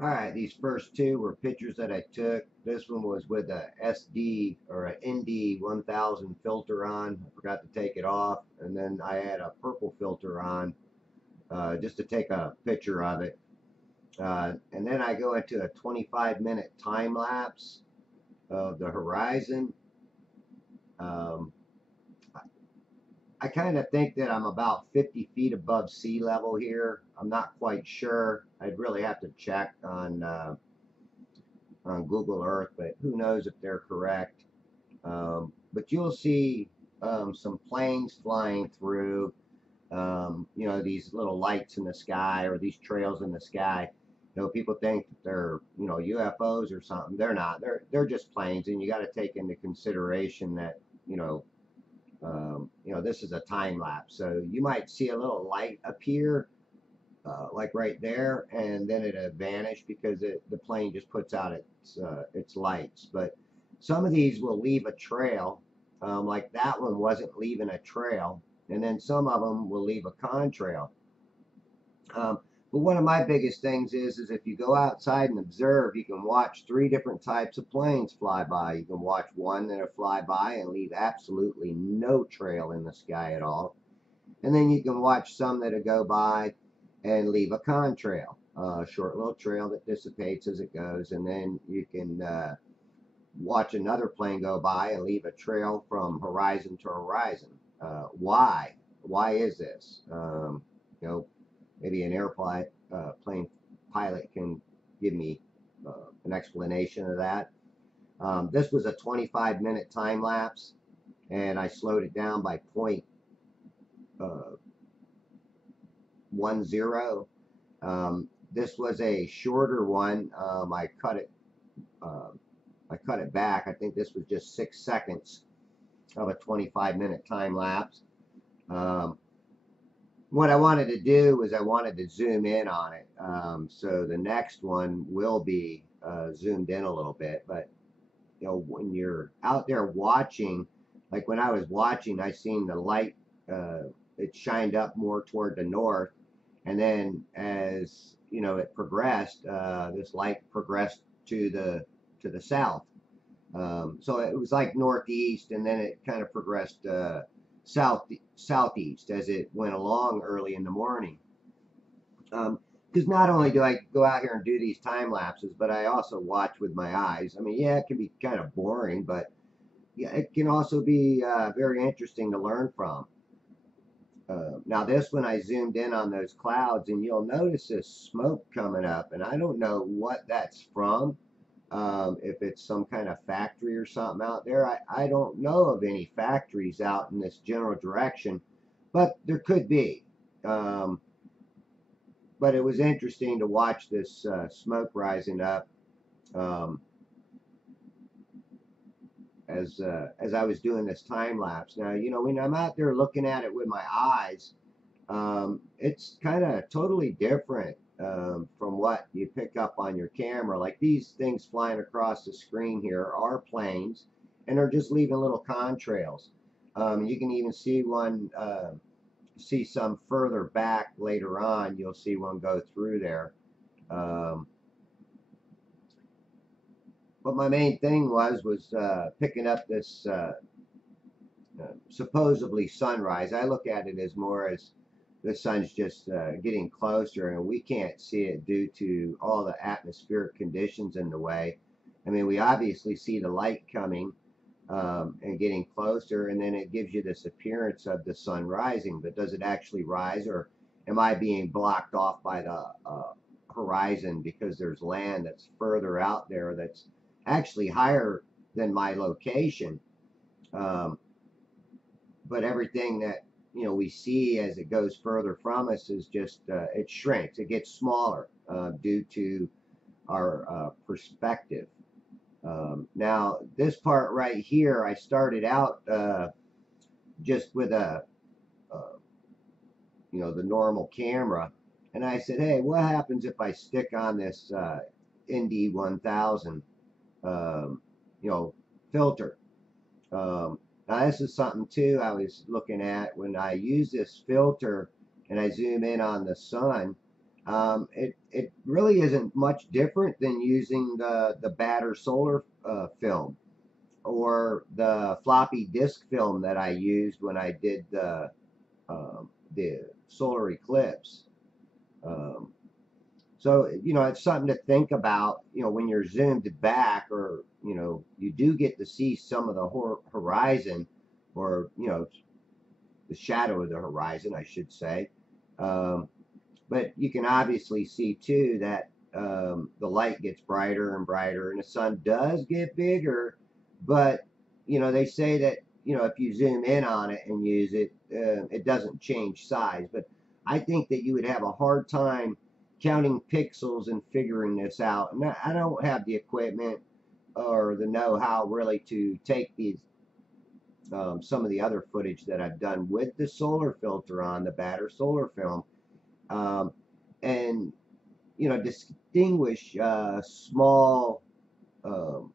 Alright, these first two were pictures that I took. This one was with a SD or an ND 1000 filter on. I forgot to take it off. And then I had a purple filter on just to take a picture of it. And then I go into a 25-minute time lapse of the horizon. I kind of think that I'm about 50 feet above sea level here. I'm not quite sure. I'd really have to check on Google Earth, but who knows if they're correct. But you'll see some planes flying through, you know, these little lights in the sky or these trails in the sky. You know, people think that they're, you know, UFOs or something. They're not. They're just planes, and you got to take into consideration that, you know, this is a time lapse. So you might see a little light appear, like right there, and then it'll vanish because the plane just puts out its lights. But some of these will leave a trail, like that one wasn't leaving a trail, and then some of them will leave a contrail. But one of my biggest things is if you go outside and observe, you can watch 3 different types of planes fly by. You can watch one that'll fly by and leave absolutely no trail in the sky at all. And then you can watch some that'll go by and leave a contrail, a short little trail that dissipates as it goes. And then you can watch another plane go by and leave a trail from horizon to horizon. Why? Why is this? You know, maybe an plane pilot can give me an explanation of that. This was a 25-minute time lapse, and I slowed it down by 0.10. This was a shorter one. I cut it back. I think this was just 6 seconds of a 25-minute time lapse. What I wanted to do was I wanted to zoom in on it. So the next one will be zoomed in a little bit. But, you know, when you're out there watching, like when I was watching, I seen the light, it shined up more toward the north. And then as, you know, it progressed, this light progressed to the south. So it was like northeast, and then it kind of progressed southeast as it went along early in the morning. Because not only do I go out here and do these time lapses, but I also watch with my eyes. I mean, yeah, it can be kind of boring, but yeah, it can also be very interesting to learn from. Now this one I zoomed in on those clouds, and you'll notice this smoke coming up, and I don't know what that's from. If it's some kind of factory or something out there. I don't know of any factories out in this general direction, but there could be. But it was interesting to watch this smoke rising up as I was doing this time lapse. Now, you know, when I'm out there looking at it with my eyes, it's kind of totally different from what you pick up on your camera. Like these things flying across the screen here are planes, and they're just leaving little contrails. You can even see one, see some further back later on. You'll see one go through there. But my main thing was picking up this supposedly sunrise. I look at it as more as the sun's just getting closer, and we can't see it due to all the atmospheric conditions in the way. I mean, we obviously see the light coming and getting closer, and then it gives you this appearance of the sun rising. But does it actually rise, or am I being blocked off by the horizon because there's land that's further out there that's actually higher than my location? But everything that, you know, we see as it goes further from us is just it shrinks, it gets smaller due to our perspective. Now this part right here, I started out just with you know, the normal camera, and I said, hey, what happens if I stick on this ND 1000 you know, filter? Now this is something too I was looking at when I use this filter and I zoom in on the sun. It really isn't much different than using the batter solar film or the floppy disk film that I used when I did the solar eclipse. Um, so, it's something to think about, when you're zoomed back, or, you do get to see some of the horizon, or, the shadow of the horizon, I should say. Um, but you can obviously see too that the light gets brighter and brighter and the sun does get bigger. But, they say that, if you zoom in on it and use it, it doesn't change size. But I think that you would have a hard time counting pixels and figuring this out. And I don't have the equipment or the know-how really to take these some of the other footage that I've done with the solar filter on the batter solar film, um, and distinguish small um,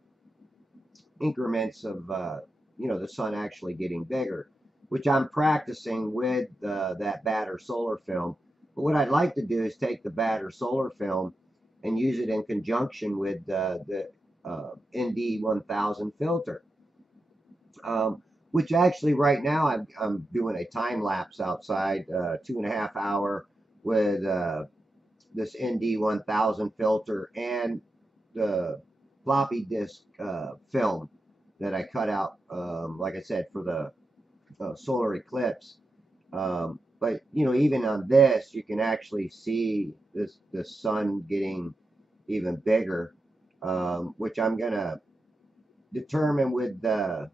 increments of the sun actually getting bigger, which I'm practicing with that batter solar film. But what I'd like to do is take the batter solar film and use it in conjunction with the ND1000 filter. Which actually right now I'm doing a time lapse outside, 2.5 hour with this ND1000 filter and the floppy disk film that I cut out, like I said, for the solar eclipse. But even on this, you can actually see the sun getting even bigger, which I'm gonna determine with the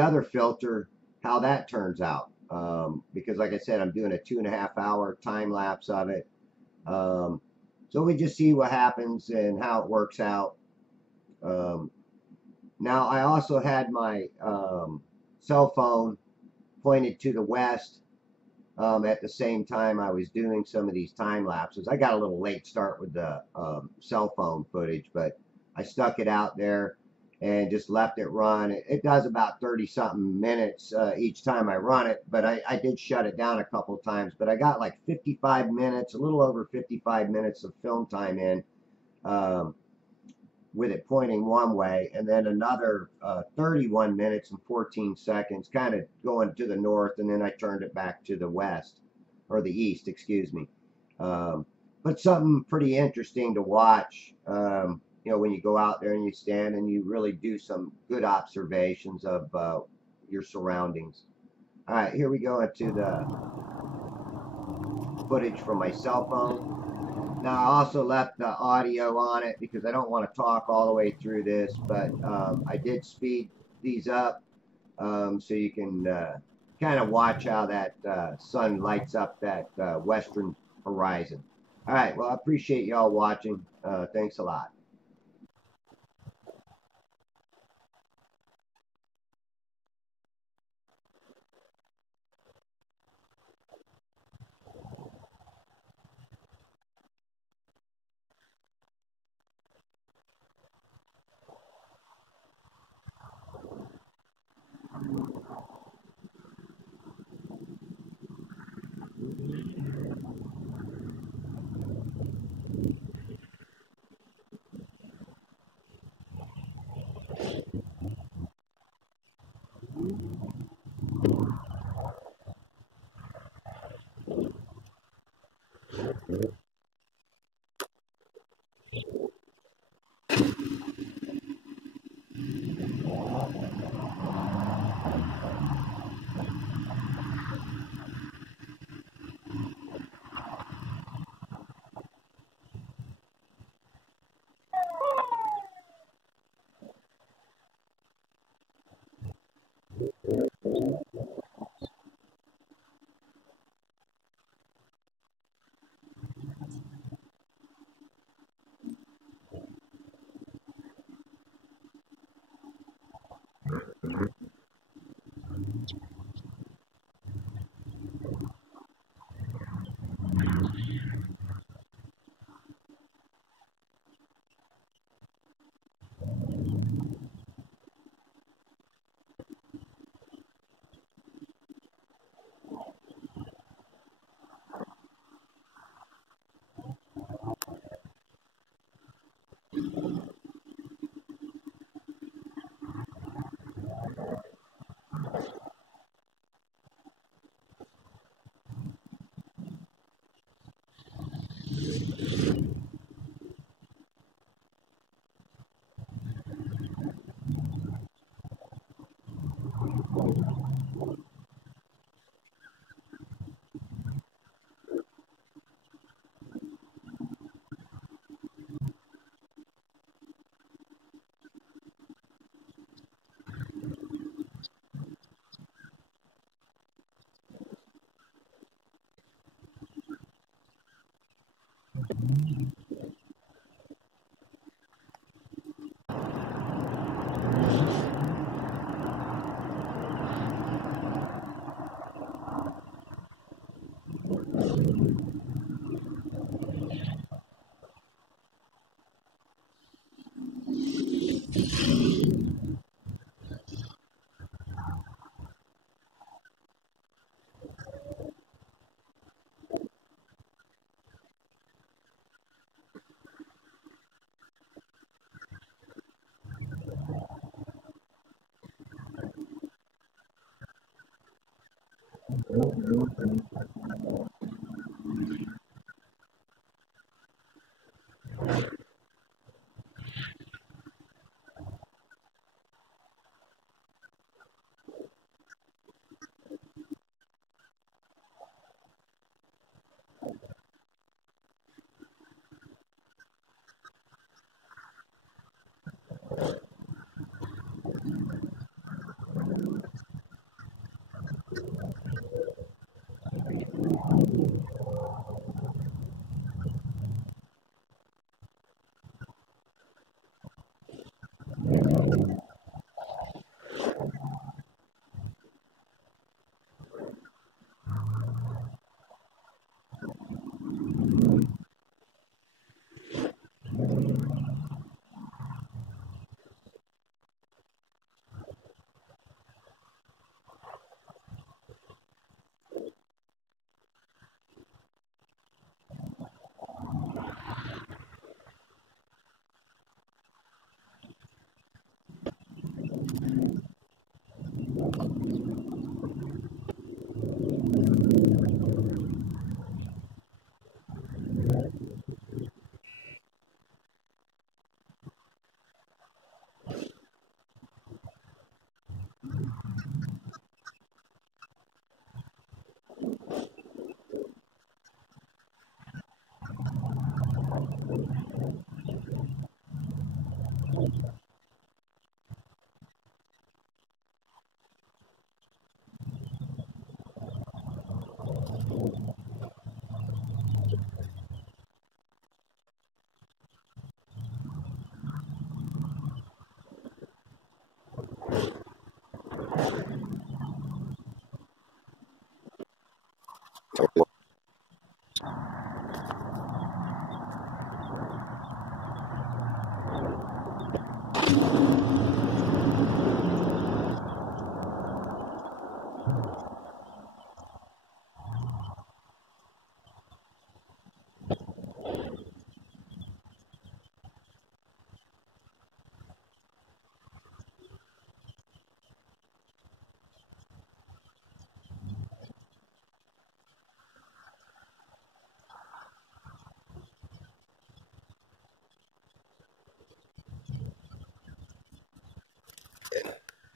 other filter how that turns out, because like I said, I'm doing a 2.5 hour time lapse of it. So we just see what happens and how it works out. um, Now I also had my cell phone pointed to the west at the same time I was doing some of these time lapses. I got a little late start with the cell phone footage, but I stuck it out there and just left it run. It does about 30 something minutes each time I run it, but I did shut it down a couple of times. But I got like 55 minutes, a little over 55 minutes of film time in, um, with it pointing one way, and then another 31 minutes and 14 seconds kind of going to the north, and then I turned it back to the west, or the east, excuse me. Um, but something pretty interesting to watch, when you go out there and you stand and you really do some good observations of your surroundings. All right, here we go into the footage from my cell phone. Now, I also left the audio on it because I don't want to talk all the way through this, but I did speed these up so you can kind of watch how that sun lights up that western horizon. All right, well, I appreciate y'all watching. Thanks a lot.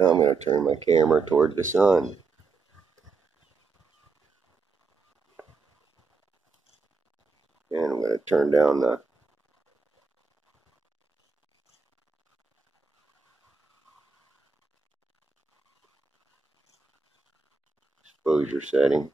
Now I'm going to turn my camera toward the sun. And I'm going to turn down the exposure setting.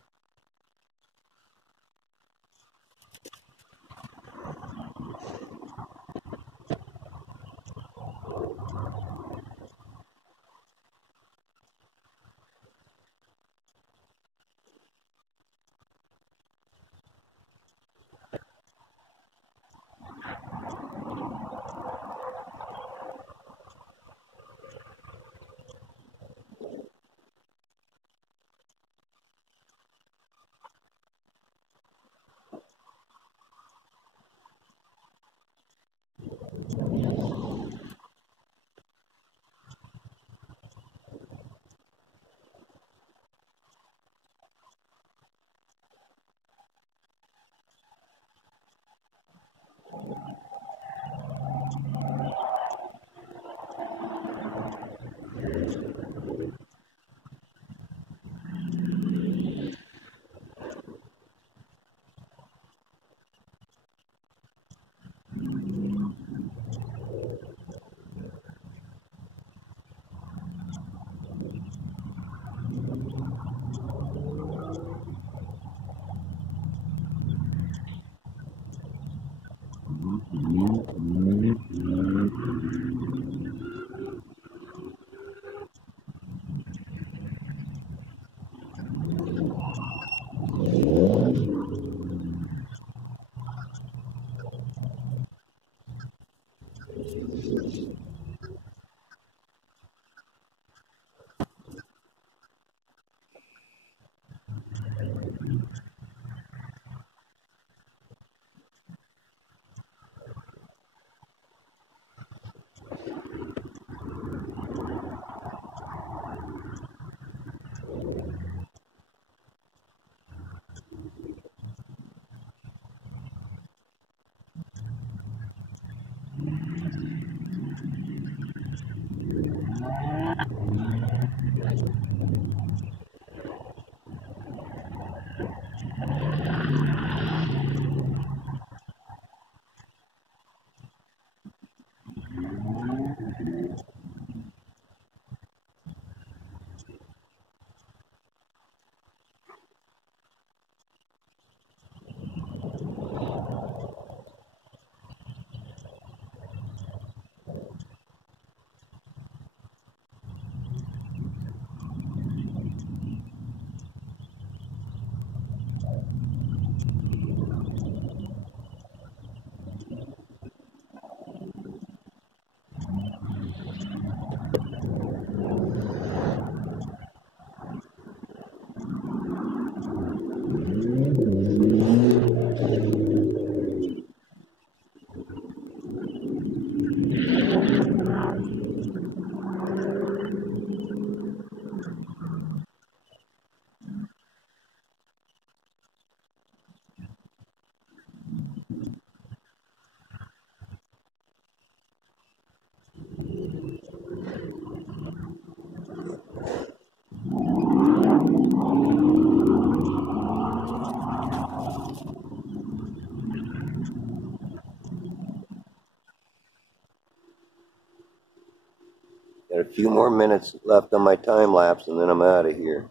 Got a few more minutes left on my time lapse, and then I'm out of here.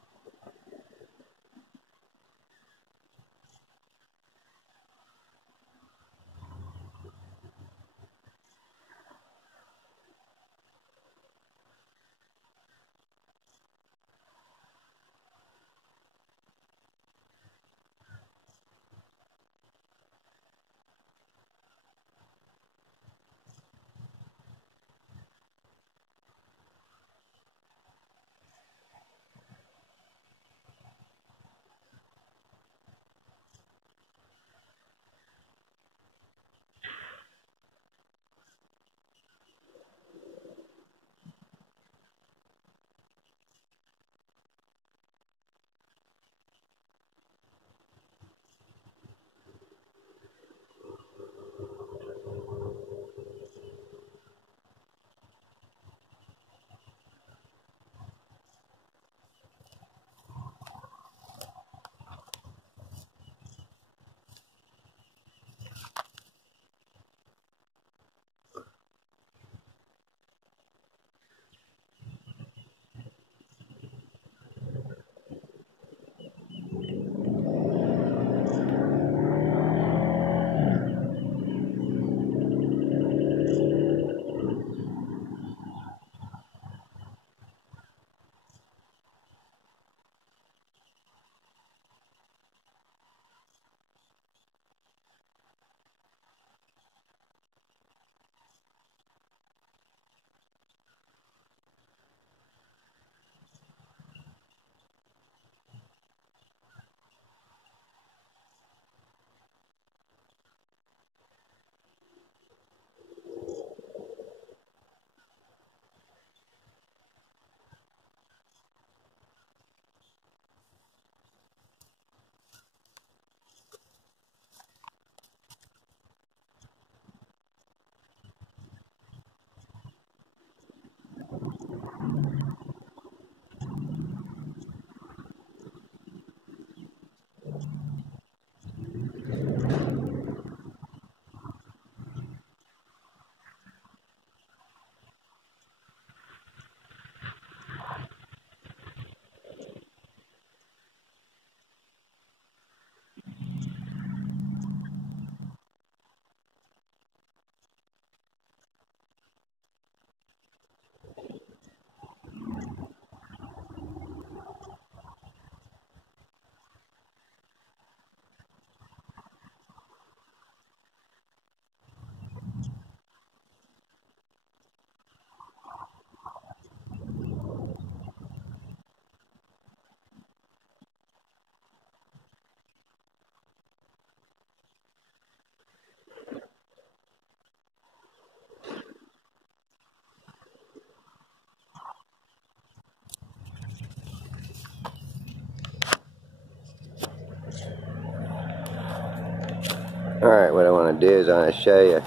Alright, what I want to do is I want to show you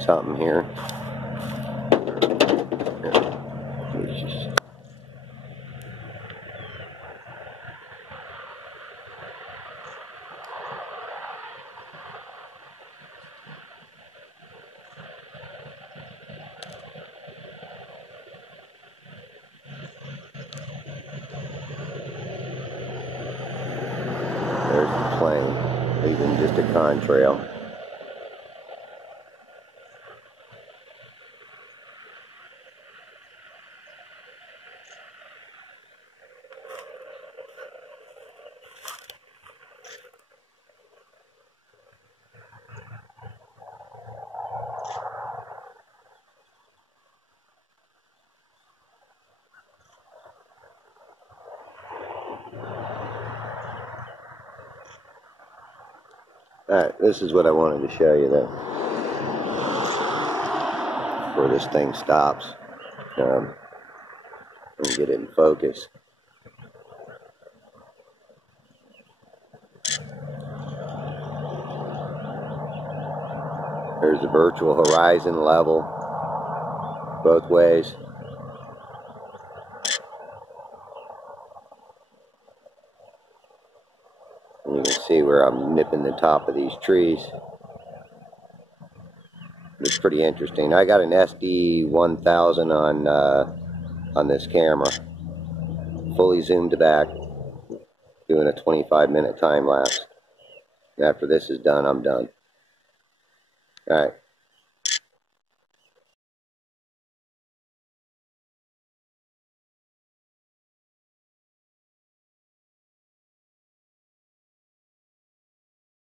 something here. than just a contrail. Alright, this is what I wanted to show you though, where this thing stops. Let me get it in focus. There's the virtual horizon level, both ways. And you can see where I'm nipping the top of these trees. It's pretty interesting. I got an SD 1000 on this camera, fully zoomed back, doing a 25-minute time lapse. After this is done, I'm done. All right.